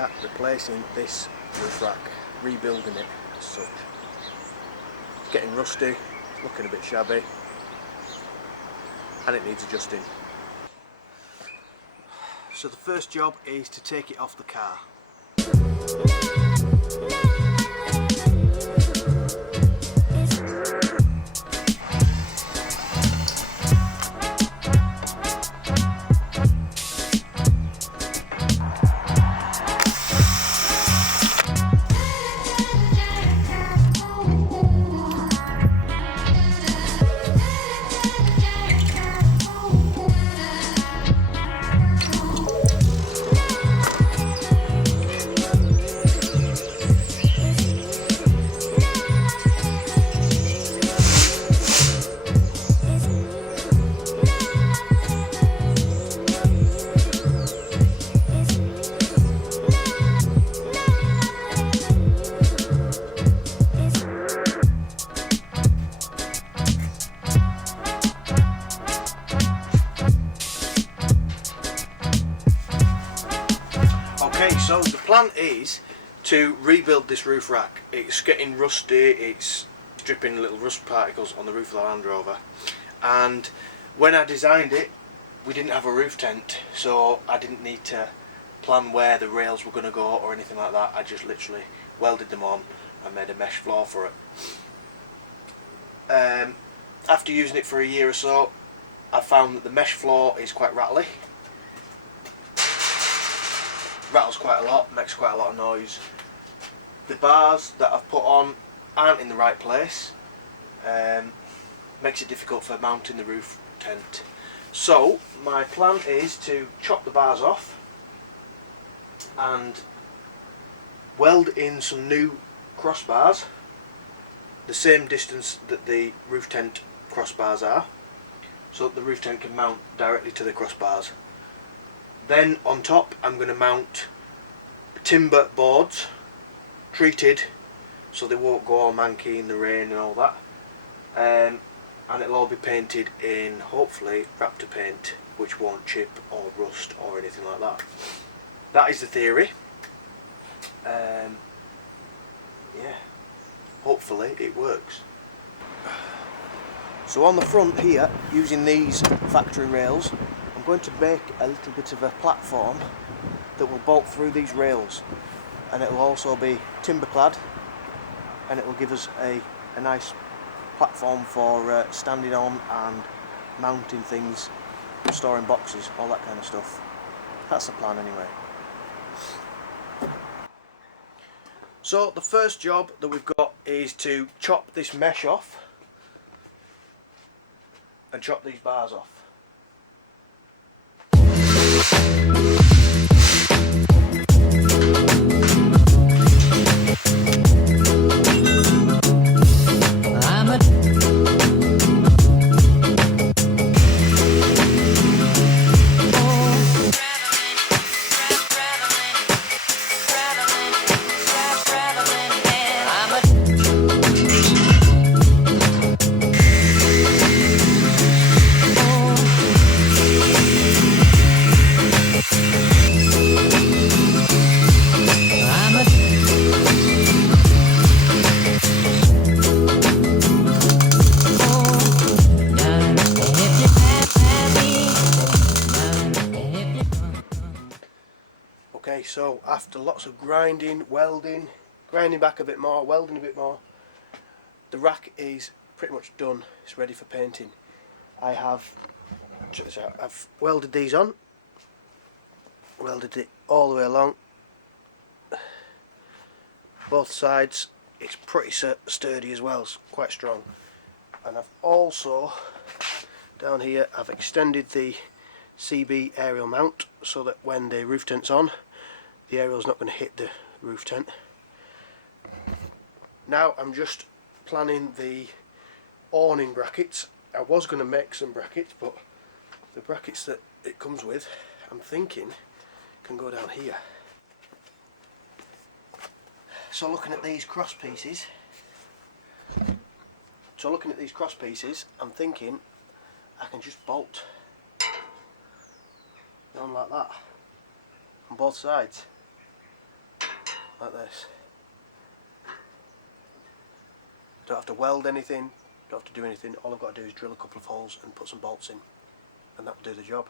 at replacing this roof rack, rebuilding it as such. It's getting rusty, looking a bit shabby, and it needs adjusting. So the first job is to take it off the car. Okay, so the plan is to rebuild this roof rack. It's getting rusty, it's dripping little rust particles on the roof of the Land Rover, and when I designed it we didn't have a roof tent, so I didn't need to plan where the rails were going to go or anything like that. I just literally welded them on and made a mesh floor for it. After using it for a year or so, I found that the mesh floor is quite rattly. Rattles quite a lot, makes quite a lot of noise. The bars that I've put on aren't in the right place, makes it difficult for mounting the roof tent. So my plan is to chop the bars off and weld in some new crossbars, the same distance that the roof tent crossbars are, so that the roof tent can mount directly to the crossbars. Then on top I'm going to mount timber boards, treated so they won't go all manky in the rain and all that, and it'll all be painted in hopefully Raptor paint, which won't chip or rust or anything like that. That is the theory. Yeah, hopefully it works. So on the front here, using these factory rails, I'm going to make a little bit of a platform that will bolt through these rails, and it will also be timber clad, and it will give us a nice platform for standing on and mounting things, storing boxes, all that kind of stuff. That's the plan anyway. So the first job that we've got is to chop this mesh off and chop these bars off. Okay, so after lots of grinding, welding, grinding back a bit more, welding a bit more, the rack is pretty much done. It's ready for painting. I've welded these on, welded it all the way along, both sides. It's pretty sturdy as well, it's quite strong. And I've also, down here, I've extended the CB aerial mount so that when the roof tent's on, the aerial's not going to hit the roof tent. Now I'm just planning the awning brackets. I was going to make some brackets, but the brackets that it comes with, I'm thinking, can go down here. So looking at these cross pieces, I'm thinking I can just bolt down like that on both sides. like this. Don't have to weld anything, don't have to do anything. All I've got to do is drill a couple of holes and put some bolts in, and that will do the job.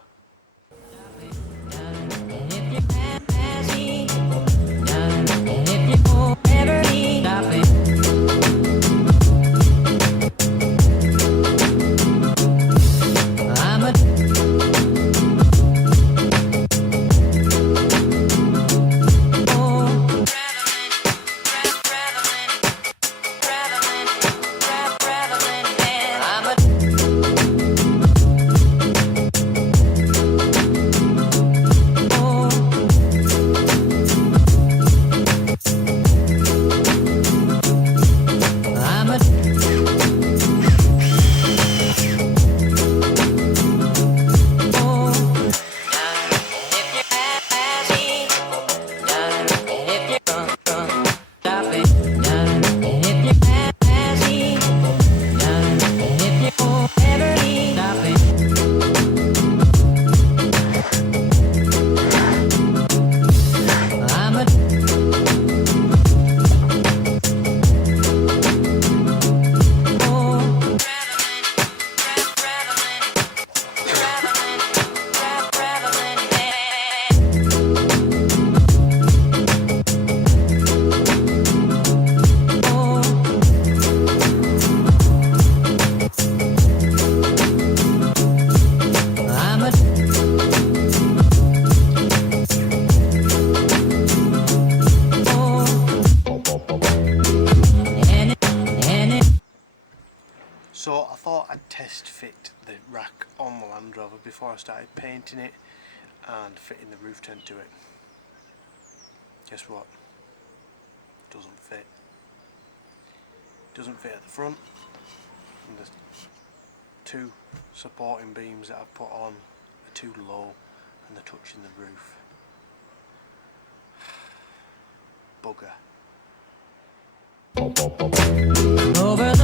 So I thought I'd test fit the rack on the Land Rover before I started painting it and fitting the roof tent to it. Guess what? Doesn't fit. Doesn't fit at the front, and the two supporting beams that I've put on are too low and they're touching the roof. Bugger. Over